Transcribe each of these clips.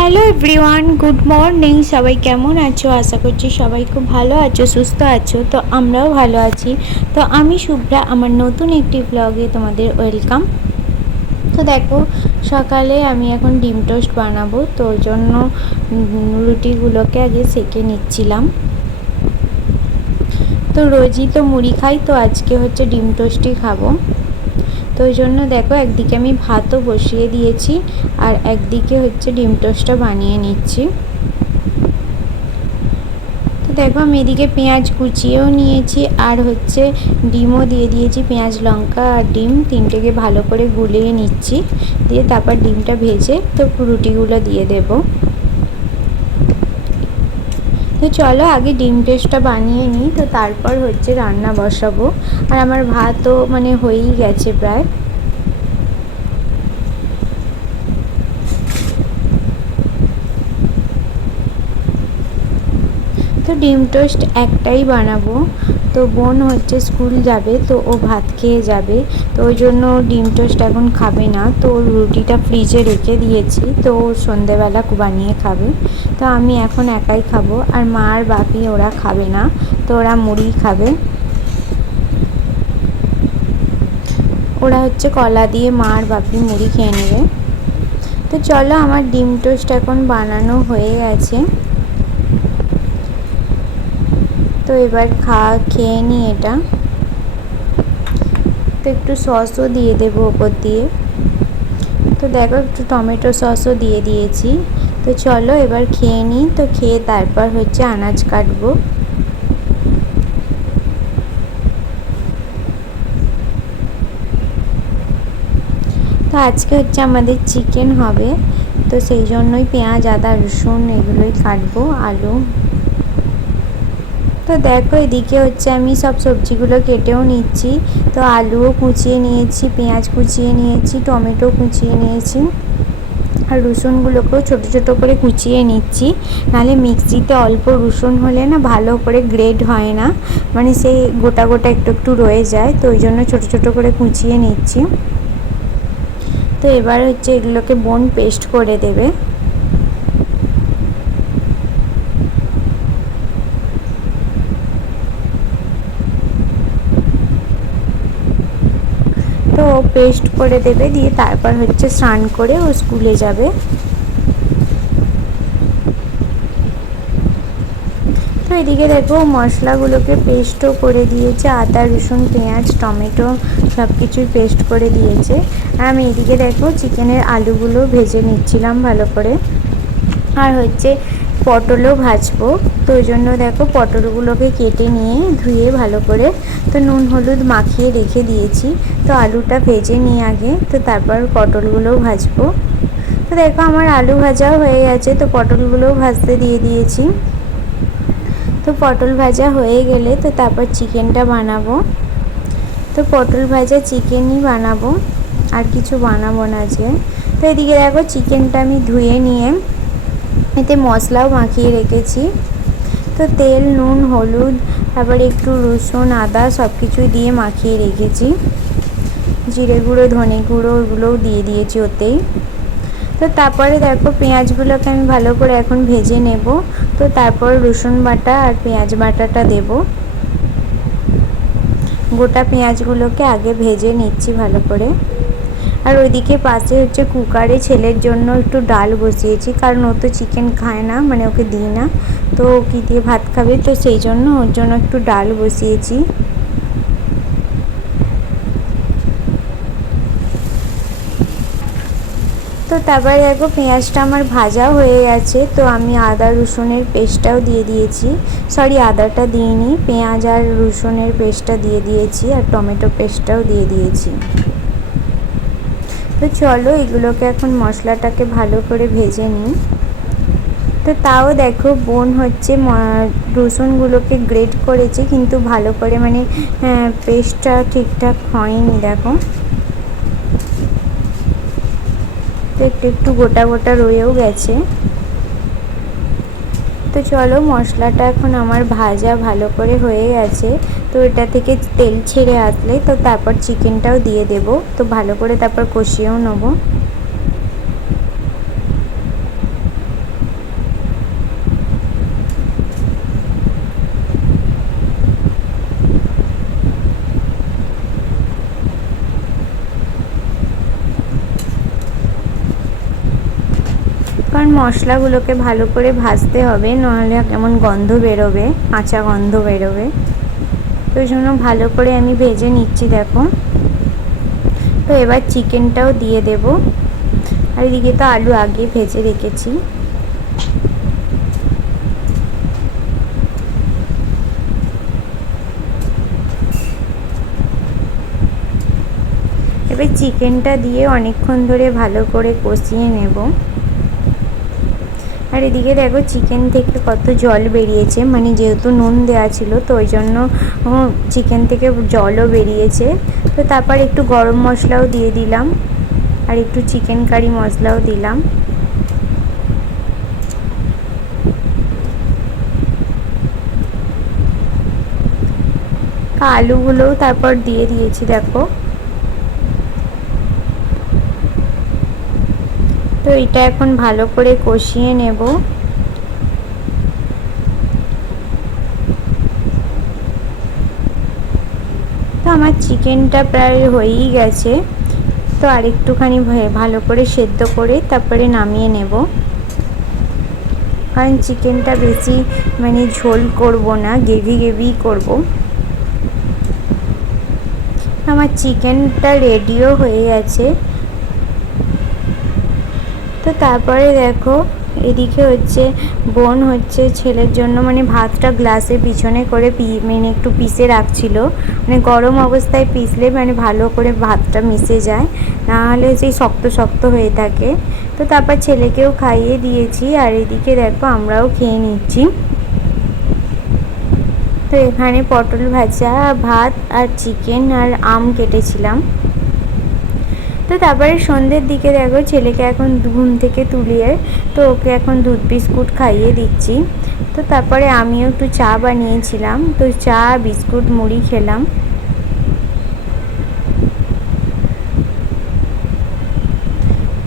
Hello everyone, good morning. সবাই কেমন আছো? আশা করছি সবাই খুব ভালো আছো, সুস্থ আছো। তো আমরাও ভালো আছি। তো আমি শুভ্রা, আমার নতুন একটি ব্লগে তোমাদের ওয়েলকাম। তো দেখো, সকালে আমি এখন ডিম টোস্ট বানাবো, তো ওই জন্য রুটিগুলোকে আগে সেঁকে নিচ্ছিলাম। তো রোজই তো মুড়ি খাই, তো আজকে হচ্ছে ডিম টোস্টই খাবো। তো ওই জন্য দেখো, একদিকে আমি ভাতও বসিয়ে দিয়েছি আর একদিকে হচ্ছে ডিম টোস্টটা বানিয়ে নিচ্ছি। তো দেখো, আমি এদিকে পেঁয়াজ কুচিয়েও নিয়েছি আর হচ্ছে ডিমও দিয়ে দিয়েছি। পেঁয়াজ, লঙ্কা আর ডিম তিনটেকে ভালো করে গুলিয়ে নিচ্ছি, দিয়ে তারপর ডিমটা ভেজে তো রুটিগুলো দিয়ে দেব। তো চলো আগে ডিম টোস্টটা বানিয়ে নিই, তো তারপর হচ্ছে রান্না বসাবো। আর আমার ভাতও হয়েই গেছে প্রায়। তো ডিম টোস্ট একটাই বানাবো। তো বোন হচ্ছে স্কুল যাবে, তো ও ভাত খেয়ে যাবে, তো ওই জন্য ডিম টোস্ট এখন খাবে না। তো ওর রুটিটা ফ্রিজে রেখে দিয়েছি, তো ও সন্ধেবেলা বানিয়ে খাবে। তো আমি এখন একাই খাবো, আর মা আর বাপি ওরা খাবে না, তো ওরা মুড়ি খাবে। ওরা হচ্ছে কলা দিয়ে, মা আর বাপি মুড়ি খেয়ে নেবে। তো চলো, আমার ডিম টোস্ট এখন বানানো হয়ে গেছে। তো এবার খেয়ে নিই এটা। তো একটু সসও দিয়ে দেবো ওপর দিয়ে। তো দেখো, একটু টমেটো সসও দিয়ে দিয়েছি। তো চলো এবার খেয়ে নিই। তো খেয়ে তারপর হচ্ছে আনাজ কাটবো। তো আজকে হচ্ছে আমাদের চিকেন হবে, তো সেই জন্যই পেঁয়াজ, আদা, রসুন এগুলোই কাটবো, আলু। তো দেখো, এদিকে হচ্ছে আমি সব সবজিগুলো কেটেও নিচ্ছি। তো আলুও কুচিয়ে নিয়েছি, পেঁয়াজ কুচিয়ে নিয়েছি, টমেটো কুচিয়ে নিয়েছি, আর রসুনগুলোকেও ছোটো ছোটো করে কুচিয়ে নিচ্ছি। নাহলে মিক্সিতে অল্প রসুন হলে না ভালো করে গ্রেড হয় না, সেই গোটা গোটা একটু একটু রয়ে যায়। তো ওই জন্য ছোটো ছোটো করে কুচিয়ে নিচ্ছি। তো এবার হচ্ছে এগুলোকে বোন পেস্ট করে দেবে। তো পেস্ট করে দেবে, দিয়ে তারপর হচ্ছে স্নান করে ও স্কুলে যাবে। তো এদিকে দেখো, মশলাগুলোকে পেস্টও করে দিয়েছে, আদা, রসুন, পেঁয়াজ, টমেটো সব কিছুই পেস্ট করে দিয়েছে। আর আমি এদিকে দেখো চিকেনের আলুগুলো ভেজে নিচ্ছিলাম ভালো করে। আর হচ্ছে পটলও ভাজবো, তো ওই জন্য দেখো পটলগুলোকে কেটে নিয়ে ধুয়ে ভালো করে তো নুন হলুদ মাখিয়ে রেখে দিয়েছি। তো আলুটা ভেজে নিয়ে আগে, তো তারপর পটলগুলোও ভাজবো। তো দেখো, আমার আলু ভাজাও হয়ে গেছে, তো পটলগুলোও ভাজতে দিয়ে দিয়েছি। তো পটল ভাজা হয়ে গেলে তো তারপর চিকেনটা বানাবো। তো পটল ভাজা চিকেনই বানাবো, আর কিছু বানাবো না আজকে। তো এদিকে দেখো, চিকেনটা আমি ধুয়ে নিয়ে এতে মশলাও মাখিয়ে রেখেছি। তো তেল, নুন, হলুদ, তারপরে একটু রসুন, আদা সব কিছুই দিয়ে মাখিয়ে রেখেছি। জিরে গুঁড়ো, ধনে গুঁড়ো ওগুলোও দিয়ে দিয়েছি ওতেই। তো তারপরে দেখো, পেঁয়াজগুলোকে আমি ভালো করে এখন ভেজে নেব। তো তারপর রসুন বাটা আর পেঁয়াজ বাটাটা দেব। গোটা পেঁয়াজগুলোকে আগে ভেজে নিচ্ছি ভালো করে। আর ওইদিকে পাশে হচ্ছে কুকারে ছেলের জন্য একটু ডাল বসিয়েছি, কারণ ও তো চিকেন খায় না, ওকে দিই না। তো কী দিয়ে ভাত খাবে, তো সেই জন্য ওর জন্য একটু ডাল বসিয়েছি। তো তারপরে দেখো, পেঁয়াজটা আমার ভাজা হয়ে গেছে, তো আমি আদা রসুনের পেস্টটাও দিয়ে দিয়েছি। সরি, আদাটা দিইনি, পেঁয়াজ আর রসুনের পেস্টটা দিয়ে দিয়েছি, আর টমেটো পেস্টটাও দিয়ে দিয়েছি। তো চলো এগুলোকে এখন মশলাটাকে ভালো করে ভেজে নিই। তো তাও দেখো, বোন হচ্ছে রসুনগুলোকে গ্রেট করেছে, কিন্তু ভালো করে পেস্টটা ঠিকঠাক হয়নি দেখো। তো একটু একটু গোটা গোটা রয়েও গেছে। তো চলো, মশলাটা এখন আমার ভাজা ভালো করে হয়ে গেছে। তো এটা থেকে তেল ছেড়ে আসলে তো তারপর চিকেনটাও দিয়ে দেব। তো ভালো করে তারপর কষিয়েও নেব। কারণ মশলাগুলোকে ভালো করে ভাজতে হবে, নাহলে কেমন গন্ধ বেরোবে, কাঁচা গন্ধ বেরোবে। তো ওই জন্য ভালো করে আমি ভেজে নিচ্ছি দেখো। তো এবার চিকেনটাও দিয়ে দেব। আর এদিকে তো আলু আগে ভেজে রেখেছি। এবার চিকেনটা দিয়ে অনেকক্ষণ ধরে ভালো করে কষিয়ে নেব। আর এদিকে দেখো চিকেন থেকে কত জল বেরিয়েছে, মানে যেহেতু নুন দেওয়া ছিল তো ওই জন্য চিকেন থেকে জলও বেরিয়েছে। তো তারপর একটু গরম মশলাও দিয়ে দিলাম, আর একটু চিকেন কারি মশলাও দিলাম। আলুগুলোও তারপর দিয়ে দিয়েছি দেখো। তো এটা এখন ভালো করে কষিয়ে নেব। তো আমার চিকেনটা প্রায় হয়েই গেছে। তো আর একটুখানি ভালো করে সেদ্ধ করে তারপরে নামিয়ে নেব, কারণ চিকেনটা বেশি মানে ঝোল করব না, গ্রেভি গ্রেভি করব। আমার চিকেনটা রেডিও হয়ে গেছে। তো তারপরে দেখো এদিকে হচ্ছে বোন হচ্ছে ছেলের জন্য মানে ভাতটা গ্লাসের পিছনে করে মানে একটু পিষে রাখছিল, মানে গরম অবস্থায় পিষলে মানে ভালো করে ভাতটা মিশে যায়, নাহলে সেই শক্ত শক্ত হয়ে থাকে। তো তারপর ছেলেকেও খাইয়ে দিয়েছি, আর এদিকে দেখো আমরাও খেয়ে নিচ্ছি। তো এখানে পটল ভাজা, ভাত আর চিকেন আর আম কেটেছিলাম। তো তারপরে সন্ধ্যের দিকে দেখো ছেলেকে এখন ঘুম থেকে তুলিয়ে তো ওকে এখন দুধ বিস্কুট খাইয়ে দিচ্ছি। তো তারপরে আমিও একটু চা বানিয়েছিলাম, তো চা বিস্কুট মুড়ি খেলাম।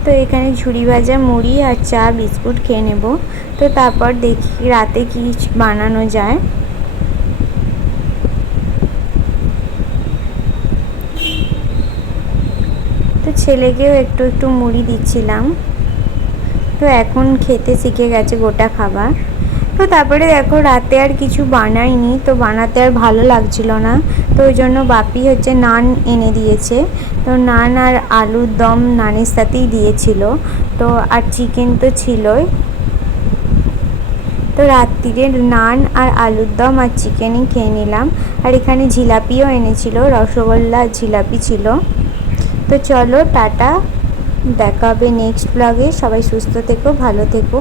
তো এখানে ঝুড়ি ভাজা মুড়ি আর চা বিস্কুট খেয়ে নেব। তো তারপর দেখি রাতে কি বানানো যায়। তো ছেলেকেও একটু একটু মুড়ি দিচ্ছিলাম। তো এখন খেতে শিখে গেছে গোটা খাবার। তো তারপরে দেখো রাতে আর কিছু বানাইনি, তো বানাতে আর ভালো লাগছিল না। তো ওই জন্য বাপি হচ্ছে নান এনে দিয়েছে। তো নান আর আলুর দম নানের সাথেই দিয়েছিল। তো আর চিকেন তো ছিলই। তো রাত্রিরে নান আর আলুর দম আর চিকেনই খেয়ে নিলাম। আর এখানে জিলাপিও এনেছিল, রসগোল্লা জিলাপি ছিল। তো চলো টাটা, দেখা হবে নেক্সট ব্লগে। সবাই সুস্থ থেকো, ভালো থেকো।